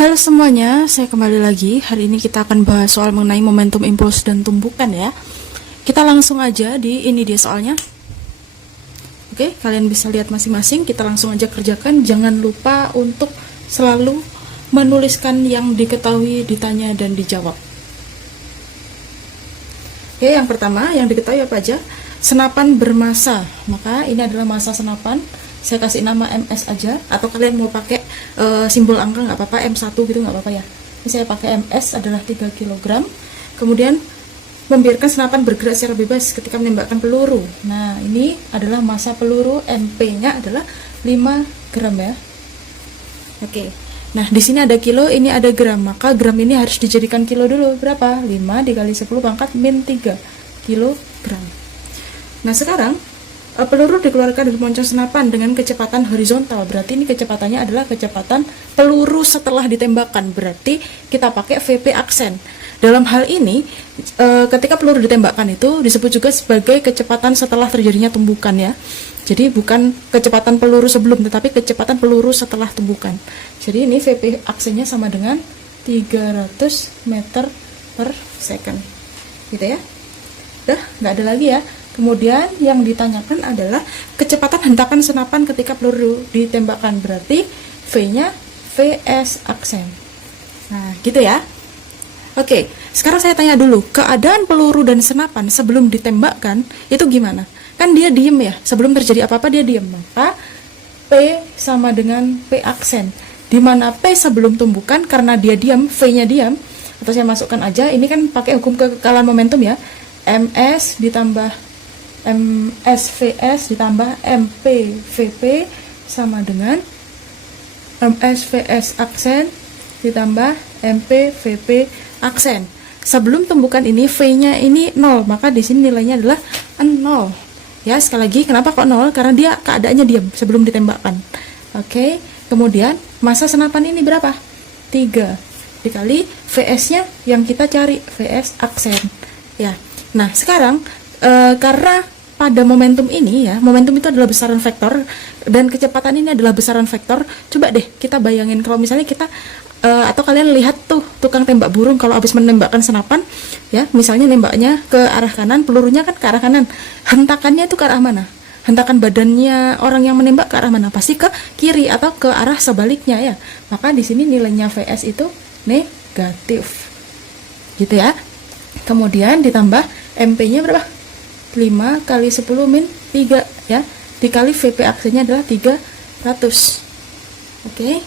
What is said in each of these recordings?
Halo semuanya, saya kembali lagi. Hari ini kita akan bahas soal mengenai momentum impuls dan tumbukan ya. Kita langsung aja ini dia soalnya. Oke, kalian bisa lihat masing-masing. Kita langsung aja kerjakan. Jangan lupa untuk selalu menuliskan yang diketahui, ditanya, dan dijawab. Oke, yang pertama yang diketahui apa aja? Senapan bermassa. Maka ini adalah massa senapan. Saya kasih nama MS aja, atau kalian mau pakai simbol angka nggak apa-apa, M1 gitu nggak apa-apa ya. Ini saya pakai MS adalah 3 kg. Kemudian membiarkan senapan bergerak secara bebas ketika menembakkan peluru. Nah, ini adalah massa peluru, MP-nya adalah 5 gram ya. Oke. Nah, di sini ada kilo, ini ada gram. Maka gram ini harus dijadikan kilo dulu. Berapa? 5 dikali 10 pangkat min 3 kilogram. Nah, sekarang peluru dikeluarkan dari moncong senapan dengan kecepatan horizontal. Berarti ini kecepatannya adalah kecepatan peluru setelah ditembakkan. Berarti kita pakai VP aksen. Dalam hal ini, ketika peluru ditembakkan itu disebut juga sebagai kecepatan setelah terjadinya tumbukan ya. Jadi bukan kecepatan peluru sebelum, tetapi kecepatan peluru setelah tumbukan. Jadi ini VP aksennya sama dengan 300 meter per second. Gitu ya. Udah, nggak ada lagi ya. Kemudian yang ditanyakan adalah kecepatan hentakan senapan ketika peluru ditembakkan. Berarti V-nya VS aksen. Nah, gitu ya. Oke, sekarang saya tanya dulu, keadaan peluru dan senapan sebelum ditembakkan itu gimana? Kan dia diem ya, sebelum terjadi apa-apa dia diem. Maka P sama dengan P aksen. Dimana P sebelum tumbukan karena dia diam, V-nya diam. Atau saya masukkan aja, ini kan pakai hukum kekekalan momentum ya. MS ditambah MSVS ditambah MPVP sama dengan MSVS aksen ditambah MPVP aksen. Sebelum tumbukan ini V-nya ini 0, maka di sini nilainya adalah 0. Ya, sekali lagi kenapa kok 0? Karena dia keadaannya diam sebelum ditembakkan. Oke, kemudian massa senapan ini berapa? 3 dikali VS-nya yang kita cari, VS aksen. Ya. Nah, sekarang karena pada momentum ini ya, momentum itu adalah besaran vektor dan kecepatan ini adalah besaran vektor. Coba deh kita bayangin kalau misalnya kita atau kalian lihat tuh tukang tembak burung kalau habis menembakkan senapan ya, misalnya nembaknya ke arah kanan, pelurunya kan ke arah kanan. Hentakannya itu ke arah mana? Hentakan badannya orang yang menembak ke arah mana? Pasti ke kiri atau ke arah sebaliknya ya. Maka di sini nilainya VS itu negatif. Gitu ya. Kemudian ditambah MP-nya berapa? 5 kali 10 min 3 ya. Dikali VP aksennya adalah 300. Oke.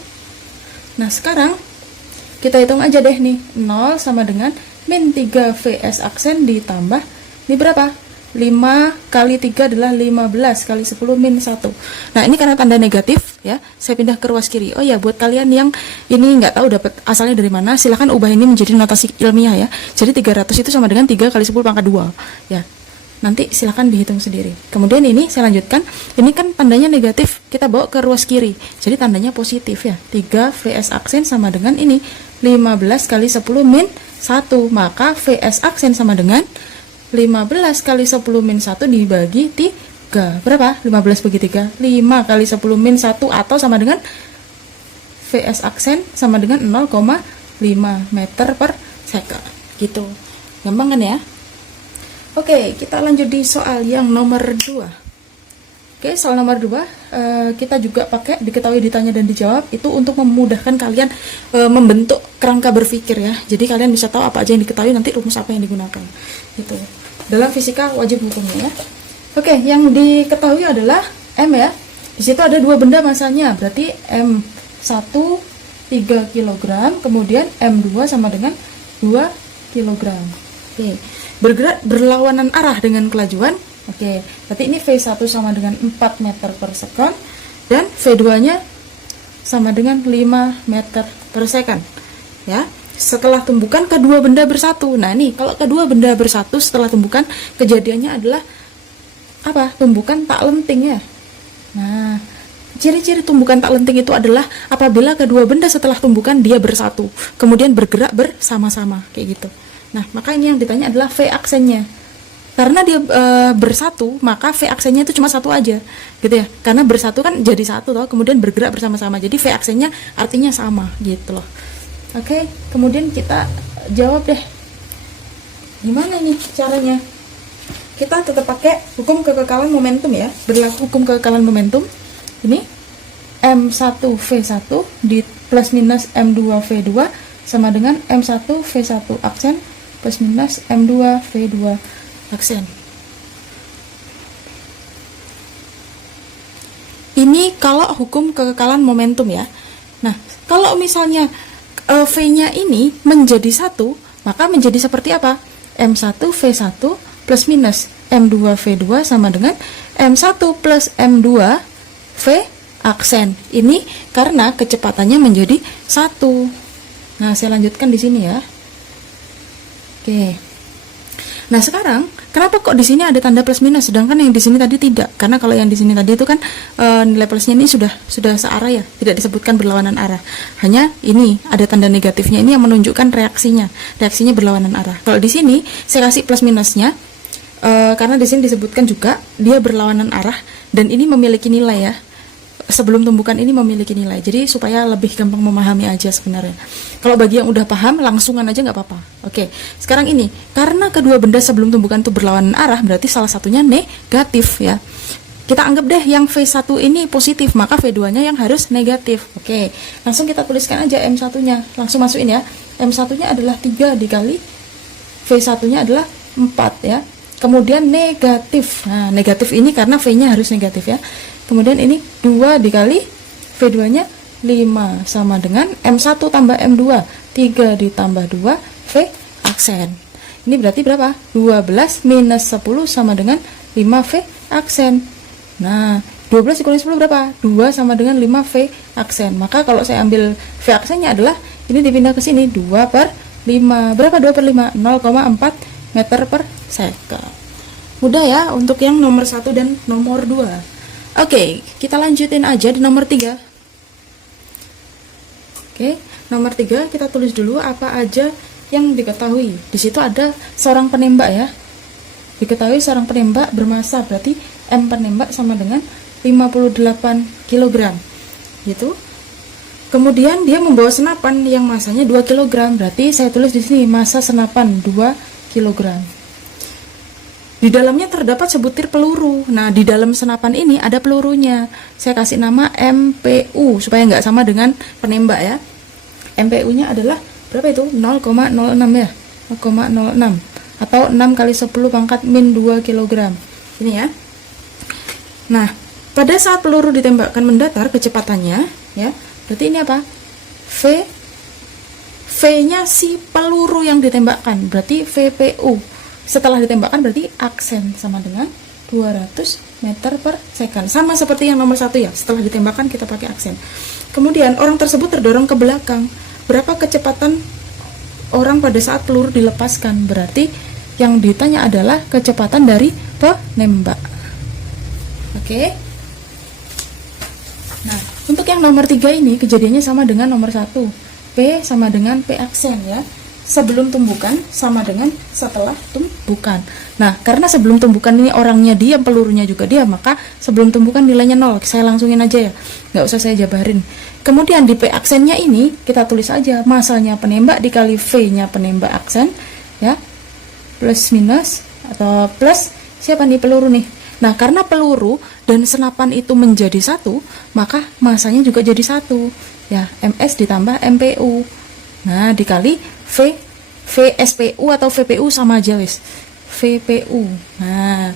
Nah, sekarang kita hitung aja deh nih. 0 sama dengan min 3 VS aksen ditambah ini berapa? 5 kali 3 adalah 15 kali 10 min 1. Nah, ini karena tanda negatif ya, saya pindah ke ruas kiri. Oh ya, buat kalian yang ini nggak tahu dapat asalnya dari mana, silahkan ubah ini menjadi notasi ilmiah ya. Jadi 300 itu sama dengan 3 kali 10 pangkat 2 ya. Nanti silahkan dihitung sendiri. Kemudian ini saya lanjutkan. Ini kan tandanya negatif, kita bawa ke ruas kiri. Jadi tandanya positif ya. 3 VS aksen sama dengan ini 15 kali 10 min 1. Maka VS aksen sama dengan 15 kali 10 min 1 dibagi 3. Berapa? 15 bagi 3. 5 kali 10 min 1 atau sama dengan VS aksen sama dengan 0,5 meter per second. Gitu. Gampang kan ya? Oke, kita lanjut di soal yang nomor 2. Oke, soal nomor 2 kita juga pakai diketahui, ditanya, dan dijawab. Itu untuk memudahkan kalian membentuk kerangka berpikir ya. Jadi kalian bisa tahu apa aja yang diketahui, nanti rumus apa yang digunakan. Gitu. Dalam fisika wajib hukumnya ya. Oke, yang diketahui adalah M ya. Di situ ada dua benda masanya, berarti M1 3 kg, kemudian M2 sama dengan 2 kg. Oke. Bergerak berlawanan arah dengan kelajuan. Oke, berarti ini V1 sama dengan 4 meter per second dan V2-nya sama dengan 5 meter per second. Ya, setelah tumbukan kedua benda bersatu. Nah, nih kalau kedua benda bersatu setelah tumbukan, kejadiannya adalah apa? Tumbukan tak lenting ya. Nah, ciri-ciri tumbukan tak lenting itu adalah apabila kedua benda setelah tumbukan dia bersatu, kemudian bergerak bersama-sama kayak gitu. Nah, maka ini yang ditanya adalah V aksennya. Karena dia bersatu, maka V aksennya itu cuma satu aja, gitu ya. Karena bersatu kan jadi satu toh, kemudian bergerak bersama-sama. Jadi V aksennya artinya sama, gitu loh. Oke, kemudian kita jawab deh. Gimana nih caranya? Kita tetap pakai hukum kekekalan momentum ya. Berlaku hukum kekekalan momentum. Ini M1V1 di plus minus M2V2 sama dengan M1V1 aksen plus minus M2V2 aksen. Ini kalau hukum kekekalan momentum ya. Nah, kalau misalnya V-nya ini menjadi 1, maka menjadi seperti apa? M1V1 plus minus M2V2 sama dengan M1 plus M2V aksen. Ini karena kecepatannya menjadi 1. Nah, saya lanjutkan di sini ya. Oke. Nah, sekarang kenapa kok di sini ada tanda plus minus sedangkan yang di sini tadi tidak? Karena kalau yang di sini tadi itu kan nilai plusnya ini sudah searah ya, tidak disebutkan berlawanan arah. Hanya ini ada tanda negatifnya ini yang menunjukkan reaksinya berlawanan arah. Kalau di sini saya kasih plus minusnya karena di sini disebutkan juga dia berlawanan arah dan ini memiliki nilai ya. Sebelum tumbukan ini memiliki nilai, jadi supaya lebih gampang memahami aja sebenarnya. Kalau bagi yang udah paham langsungan aja nggak apa-apa. Oke, sekarang ini karena kedua benda sebelum tumbukan itu berlawanan arah, berarti salah satunya negatif ya. Kita anggap deh yang V1 ini positif, maka V2 nya yang harus negatif. Oke, langsung kita tuliskan aja M1 nya, langsung masukin ya. M1 nya adalah 3 dikali V1 nya adalah 4 ya. Kemudian negatif, nah negatif ini karena V nya harus negatif ya. Kemudian ini 2 dikali V2 nya 5 sama dengan M1 tambah M2 3 ditambah 2 V aksen. Ini berarti berapa? 12 minus 10 sama dengan 5 V aksen. Nah 12 dikurangi 10 berapa? 2 sama dengan 5 V aksen. Maka kalau saya ambil V aksennya adalah ini dipindah ke sini 2 per 5. Berapa 2 per 5? 0,4 meter per second. Mudah ya untuk yang nomor 1 dan nomor 2. Oke, kita lanjutin aja di nomor 3. Oke, nomor 3 kita tulis dulu apa aja yang diketahui. Di situ ada seorang penembak ya. Diketahui seorang penembak bermassa, berarti M penembak sama dengan 58 kg. Gitu. Kemudian dia membawa senapan yang masanya 2 kg. Berarti saya tulis di sini massa senapan 2 kg. Di dalamnya terdapat sebutir peluru. Nah, di dalam senapan ini ada pelurunya. Saya kasih nama MPU supaya nggak sama dengan penembak ya. MPU-nya adalah berapa itu? 0,06 ya. 0,06 atau 6 kali 10 pangkat min 2 kg. Ini ya. Nah, pada saat peluru ditembakkan mendatar kecepatannya ya. Berarti ini apa? V-nya si peluru yang ditembakkan. Berarti VPU. Setelah ditembakkan berarti aksen sama dengan 200 meter per second. Sama seperti yang nomor 1 ya. Setelah ditembakkan kita pakai aksen. Kemudian orang tersebut terdorong ke belakang. Berapa kecepatan orang pada saat peluru dilepaskan? Berarti yang ditanya adalah kecepatan dari penembak. Oke. Nah, untuk yang nomor 3 ini kejadiannya sama dengan nomor 1. P sama dengan P aksen ya. Sebelum tumbukan sama dengan setelah tumbukan. Nah, karena sebelum tumbukan ini orangnya diam, pelurunya juga diam, maka sebelum tumbukan nilainya 0. Saya langsungin aja ya, nggak usah saya jabarin. Kemudian di P aksennya ini kita tulis aja massanya penembak dikali V-nya penembak aksen ya, plus minus atau plus siapa nih peluru nih. Nah, karena peluru dan senapan itu menjadi 1, maka massanya juga jadi 1 ya, MS ditambah MPU. Nah, dikali VSPU atau VPU sama aja wis. VPU. Nah,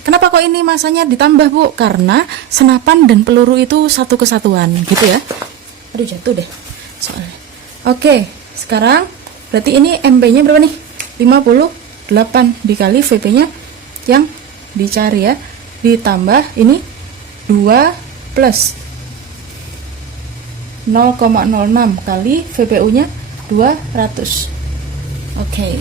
kenapa kok ini masanya ditambah, Bu? Karena senapan dan peluru itu satu kesatuan, gitu ya. Aduh, jatuh deh soalnya. Oke, sekarang berarti ini MP-nya berapa nih? 58 dikali VP-nya yang dicari ya. Ditambah ini 2 plus 0,06 kali VPU-nya 200. Oke.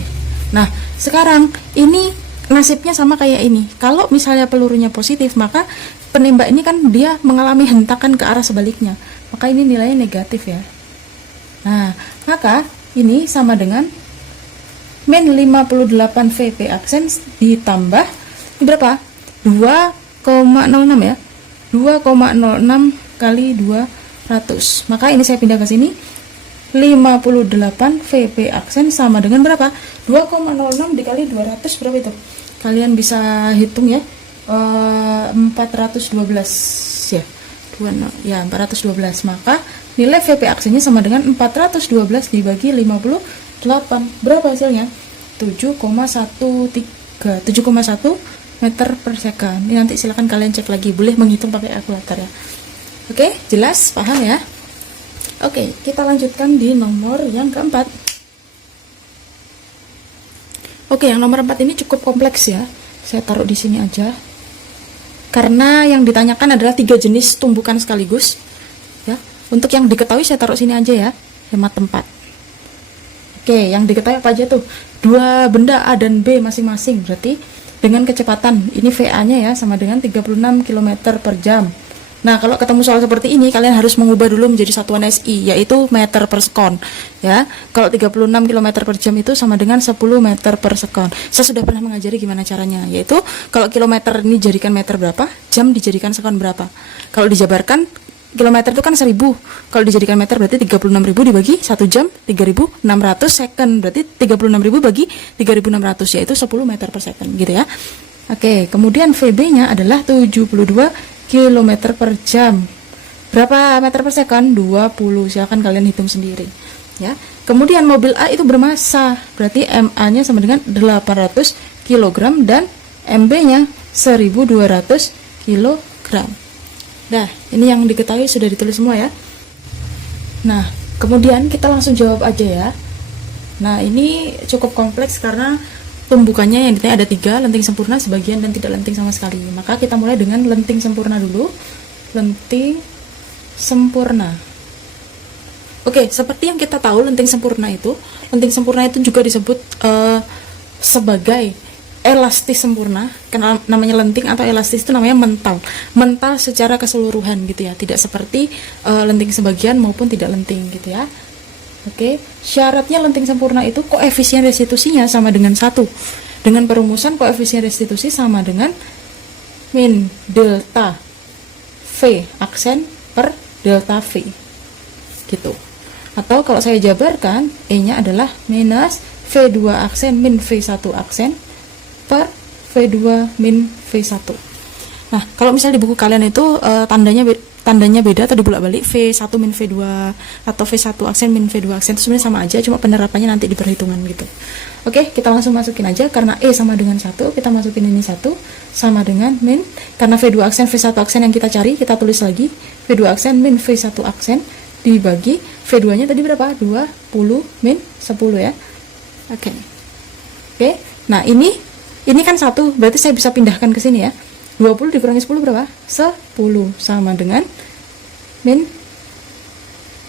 Nah, sekarang ini nasibnya sama kayak ini. Kalau misalnya pelurunya positif, maka penembak ini kan dia mengalami hentakan ke arah sebaliknya. Maka ini nilainya negatif ya. Nah, maka ini sama dengan min 58 VP aksen ditambah ini berapa? 2,06 ya. 2,06 kali 200. Maka ini saya pindah ke sini. 58 VP aksen sama dengan berapa? 2,06 dikali 200 berapa itu? Kalian bisa hitung ya. 412 ya. 412. Maka nilai VP aksennya sama dengan 412 dibagi 58. Berapa hasilnya? 7,1 meter per second. Ini nanti silakan kalian cek lagi, boleh menghitung pakai kalkulator ya. Oke, jelas, paham ya? Oke, kita lanjutkan di nomor yang keempat. Oke, yang nomor 4 ini cukup kompleks ya. Saya taruh di sini aja. Karena yang ditanyakan adalah 3 jenis tumbukan sekaligus. Ya, untuk yang diketahui saya taruh sini aja ya, hemat tempat. Oke, yang diketahui apa aja tuh? 2 benda A dan B masing-masing. Berarti dengan kecepatan, ini VA-nya ya sama dengan 36 km per jam. Nah, kalau ketemu soal seperti ini, kalian harus mengubah dulu menjadi satuan SI, yaitu meter per sekon. Ya, kalau 36 km per jam itu sama dengan 10 meter per sekon. Saya sudah pernah mengajari gimana caranya, yaitu kalau kilometer ini dijadikan meter berapa, jam dijadikan sekon berapa. Kalau dijabarkan, kilometer itu kan 1000. Kalau dijadikan meter berarti 36.000 dibagi 1 jam, 3.600 second. Berarti 36.000 bagi 3.600, yaitu 10 meter per second, gitu ya. Oke, kemudian VB-nya adalah 72 km per jam. Berapa meter per second? 20. Silahkan kalian hitung sendiri ya. Kemudian mobil A itu bermasa, berarti MA-nya sama dengan 800 kg dan MB-nya 1200 kg. Nah, ini yang diketahui sudah ditulis semua ya. Nah, kemudian kita langsung jawab aja ya. Nah, ini cukup kompleks karena tumbukannya yang ditanya ada 3, lenting sempurna, sebagian, dan tidak lenting sama sekali. Maka kita mulai dengan lenting sempurna dulu. Lenting sempurna. Oke, seperti yang kita tahu lenting sempurna itu juga disebut sebagai elastis sempurna. Karena namanya lenting atau elastis itu namanya mental secara keseluruhan gitu ya, tidak seperti lenting sebagian maupun tidak lenting gitu ya. Oke, syaratnya lenting sempurna itu koefisien restitusinya sama dengan 1. Dengan perumusan koefisien restitusi sama dengan min delta V aksen per delta V gitu. Atau kalau saya jabarkan, E-nya adalah minus V2 aksen min V1 aksen per V2 min V1. Nah, kalau misalnya di buku kalian itu tandanya beda atau dibolak-balik, V1 min V2 atau V1 aksen min V2 aksen itu sebenarnya sama aja, cuma penerapannya nanti di perhitungan gitu. Oke, kita langsung masukin aja. Karena E sama dengan 1, kita masukin ini 1 sama dengan min, karena V2 aksen V1 aksen yang kita cari, kita tulis lagi V2 aksen min V1 aksen dibagi V2 nya tadi berapa? 20 min 10 ya. Oke, nah ini kan 1, berarti saya bisa pindahkan ke sini ya. 20 dikurangi 10 berapa? 10 sama dengan min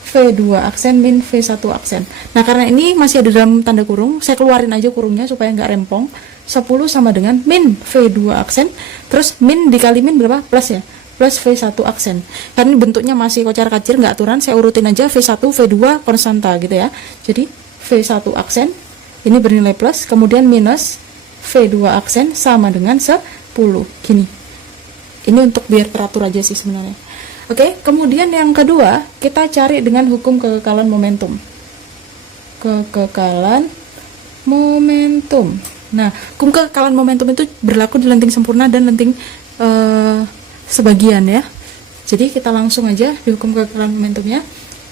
V2 aksen min V1 aksen. Nah, karena ini masih ada dalam tanda kurung, saya keluarin aja kurungnya supaya nggak rempong. 10 sama dengan min V2 aksen, terus min dikali min berapa? Plus ya, plus V1 aksen. Karena ini bentuknya masih kocar-kacir, nggak aturan, saya urutin aja V1, V2 konstanta gitu ya. Jadi V1 aksen ini bernilai plus, kemudian minus V2 aksen sama dengan 10 gini. Ini untuk biar teratur aja sih sebenarnya. Oke, kemudian yang kedua, kita cari dengan hukum kekekalan momentum. Kekekalan momentum. Nah, hukum kekekalan momentum itu berlaku di lenting sempurna dan lenting sebagian ya. Jadi kita langsung aja di hukum kekekalan momentumnya.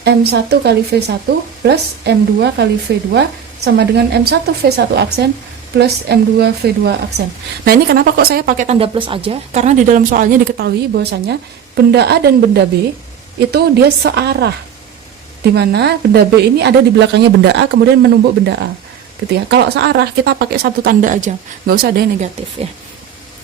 M1 kali V1 plus M2 kali V2 sama dengan M1 V1 aksen plus M2 V2 aksen. Nah, ini kenapa kok saya pakai tanda plus aja? Karena di dalam soalnya diketahui bahwasanya benda A dan benda B itu dia searah, dimana benda B ini ada di belakangnya benda A kemudian menumbuk benda A gitu ya. Kalau searah kita pakai satu tanda aja, nggak usah ada yang negatif ya.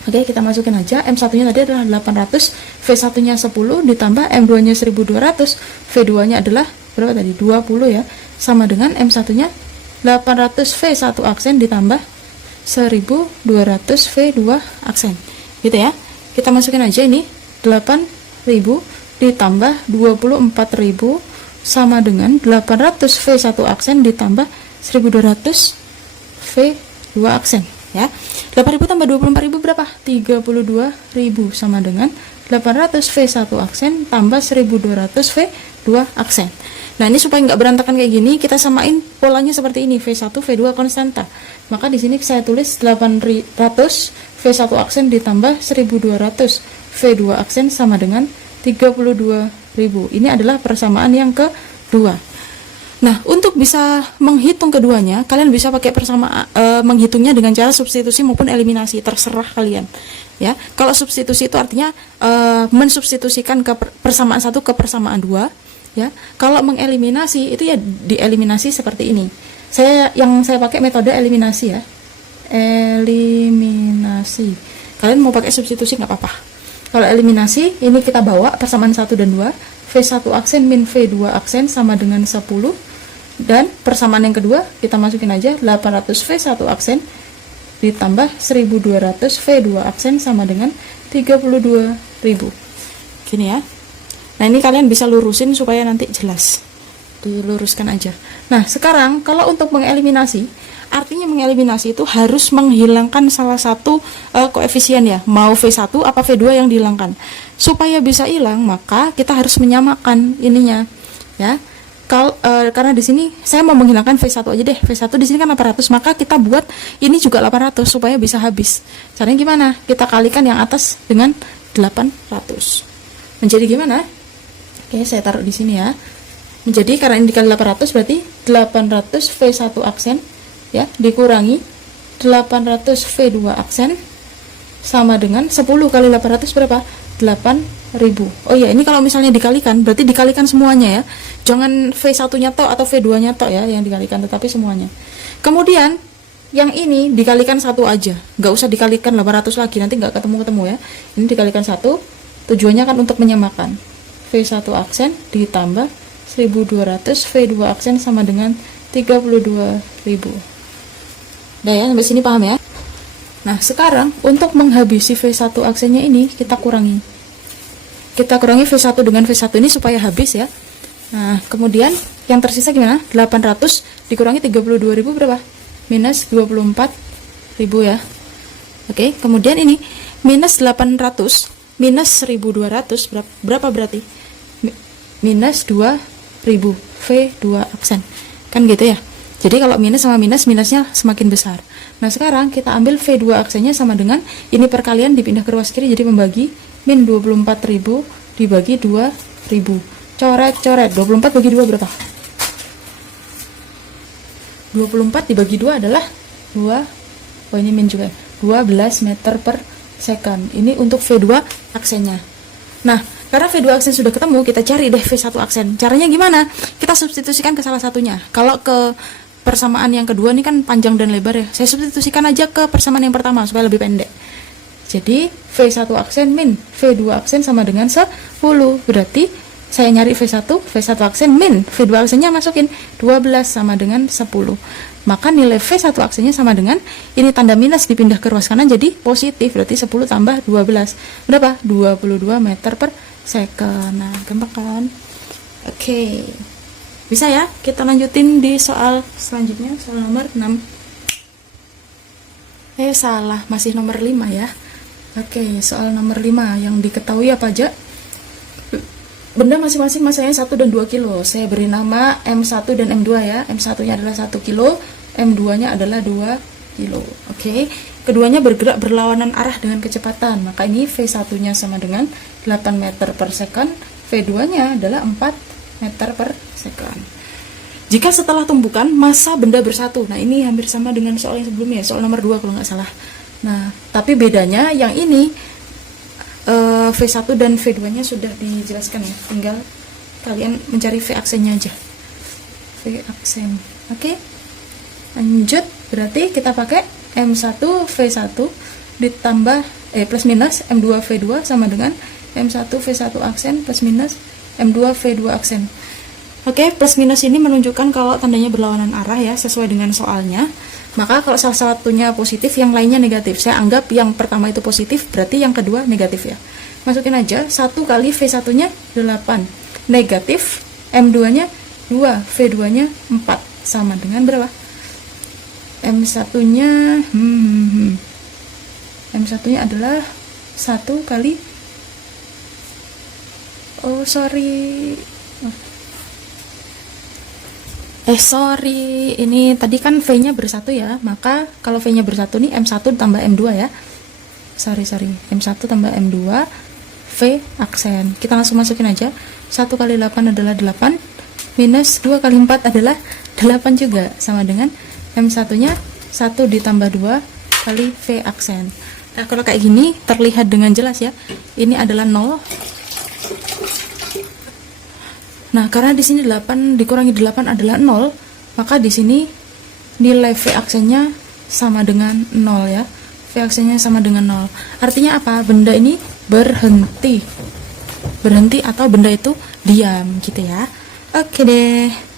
Oke, kita masukin aja. M1 nya tadi adalah 800, V1 nya 10 ditambah M2 nya 1200, V2 nya adalah berapa tadi? 20 ya, sama dengan M1 nya 800 V1 aksen ditambah 1200 V2 aksen gitu ya. Kita masukin aja ini 8000 ditambah 24.000 sama dengan 800 V1 aksen ditambah 1200 V2 aksen ya. 8.000 tambah 24.000 berapa? 32.000 sama dengan 800 V1 aksen tambah 1200 V2 aksen. Nah, ini supaya nggak berantakan kayak gini, kita samain polanya seperti ini, V1, V2 konstanta. Maka di sini saya tulis 800 V1 aksen ditambah 1200 V2 aksen sama dengan 32.000. Ini adalah persamaan yang kedua. Nah, untuk bisa menghitung keduanya, kalian bisa pakai menghitungnya dengan cara substitusi maupun eliminasi, terserah kalian. Ya, kalau substitusi itu artinya mensubstitusikan ke persamaan satu ke persamaan dua. Ya, kalau mengeliminasi itu ya dieliminasi seperti ini. Saya pakai metode eliminasi ya. Eliminasi. Kalian mau pakai substitusi nggak apa-apa. Kalau eliminasi, ini kita bawa persamaan 1 dan 2, V1 aksen min V2 aksen sama dengan 10, dan persamaan yang kedua kita masukin aja 800 V1 aksen ditambah 1200 V2 aksen sama dengan 32.000. Gini ya. Nah, ini kalian bisa lurusin supaya nanti jelas. Diluruskan aja. Nah, sekarang kalau untuk mengeliminasi, artinya mengeliminasi itu harus menghilangkan salah satu koefisien ya, mau V1 apa V2 yang dihilangkan. Supaya bisa hilang, maka kita harus menyamakan ininya ya. Karena di sini saya mau menghilangkan V1 aja deh. V1 di sini kan 800, maka kita buat ini juga 800 supaya bisa habis. Caranya gimana? Kita kalikan yang atas dengan 800. Menjadi gimana? Oke, saya taruh di sini ya. Menjadi karena ini dikali 800 berarti 800 V1 aksen ya dikurangi 800 V2 aksen sama dengan 10 kali 800 berapa? 8.000. Oh ya, ini kalau misalnya dikalikan berarti dikalikan semuanya ya. Jangan V1-nya tok atau V2-nya tok ya yang dikalikan, tetapi semuanya. Kemudian yang ini dikalikan satu aja, nggak usah dikalikan 800 lagi, nanti nggak ketemu ya. Ini dikalikan satu, tujuannya kan untuk menyamakan. V1 aksen ditambah 1200 V2 aksen sama dengan 32.000. Udah ya, sampai sini paham ya? Nah, sekarang untuk menghabisi V1 aksennya ini kita kurangi. Kita kurangi V1 dengan V1 ini supaya habis ya. Nah, kemudian yang tersisa gimana? 800 dikurangi 32.000 berapa? Minus 24.000 ya. Oke, kemudian ini minus 800 minus 1200 berapa berarti? Minus 2.000 V2 aksen. Kan gitu ya. Jadi kalau minus sama minus, minusnya semakin besar. Nah, sekarang kita ambil V2 aksennya sama dengan ini perkalian dipindah ke ruas kiri jadi membagi min 24.000 dibagi 2.000. Coret-coret. 24 bagi 2 berapa? 24 dibagi 2 adalah 2. Oh, ini min juga. 12 meter per second. Ini untuk V2 aksennya. Nah, karena V2 aksen sudah ketemu, kita cari deh V1 aksen. Caranya gimana? Kita substitusikan ke salah satunya. Kalau ke persamaan yang kedua ini kan panjang dan lebar ya. Saya substitusikan aja ke persamaan yang pertama supaya lebih pendek. Jadi V1 aksen min V2 aksen sama dengan 10. Berarti saya nyari V1 aksen min V2 aksennya masukin 12 sama dengan 10. Maka nilai V1 aksennya sama dengan ini tanda minus dipindah ke ruas kanan jadi positif. Berarti 10 tambah 12. Berapa? 22 meter per second. Nah, gampang kan? Oke. Bisa ya? Kita lanjutin di soal selanjutnya, soal nomor 6. Salah, masih nomor 5 ya. Oke, soal nomor 5 yang diketahui apa aja? Benda masing-masing masanya 1 dan 2 kilo. Saya beri nama M1 dan M2 ya. M1-nya adalah 1 kilo, M2-nya adalah 2 kilo. Oke, keduanya bergerak berlawanan arah dengan kecepatan. Maka ini V1-nya sama dengan 8 meter per second, V2-nya adalah 4 meter per second. Jika setelah tumbukan massa benda bersatu. Nah, ini hampir sama dengan soal yang sebelumnya, soal nomor 2 kalau nggak salah. Nah, tapi bedanya yang ini V1 dan V2-nya sudah dijelaskan ya. Tinggal kalian mencari V aksennya aja. V aksen. Oke. Lanjut, berarti kita pakai M1 V1 ditambah plus minus M2 V2 sama dengan M1 V1 aksen plus minus M2 V2 aksen. Oke, plus minus ini menunjukkan kalau tandanya berlawanan arah ya, sesuai dengan soalnya. Maka kalau salah satunya positif, yang lainnya negatif. Saya anggap yang pertama itu positif, berarti yang kedua negatif ya. Masukin aja 1 kali V1-nya 8. Negatif, M2-nya 2, V2-nya 4. Sama dengan berapa? M1-nya M1-nya adalah 1 kali Sorry, ini tadi kan V-nya bersatu ya, maka kalau V-nya bersatu nih M1 tambah M2 ya. Sorry, M1 tambah M2, V aksen. Kita langsung masukin aja. 1 kali 8 adalah 8, minus 2 kali 4 adalah 8 juga, sama dengan M1-nya 1 ditambah 2 kali V aksen. Nah, kalau kayak gini terlihat dengan jelas ya. Ini adalah 0. Nah, karena di sini 8 dikurangi 8 adalah 0, maka di sini nilai V aksennya sama dengan 0 ya. V aksennya sama dengan 0. Artinya apa? Benda ini berhenti. Berhenti atau benda itu diam gitu ya. Oke deh.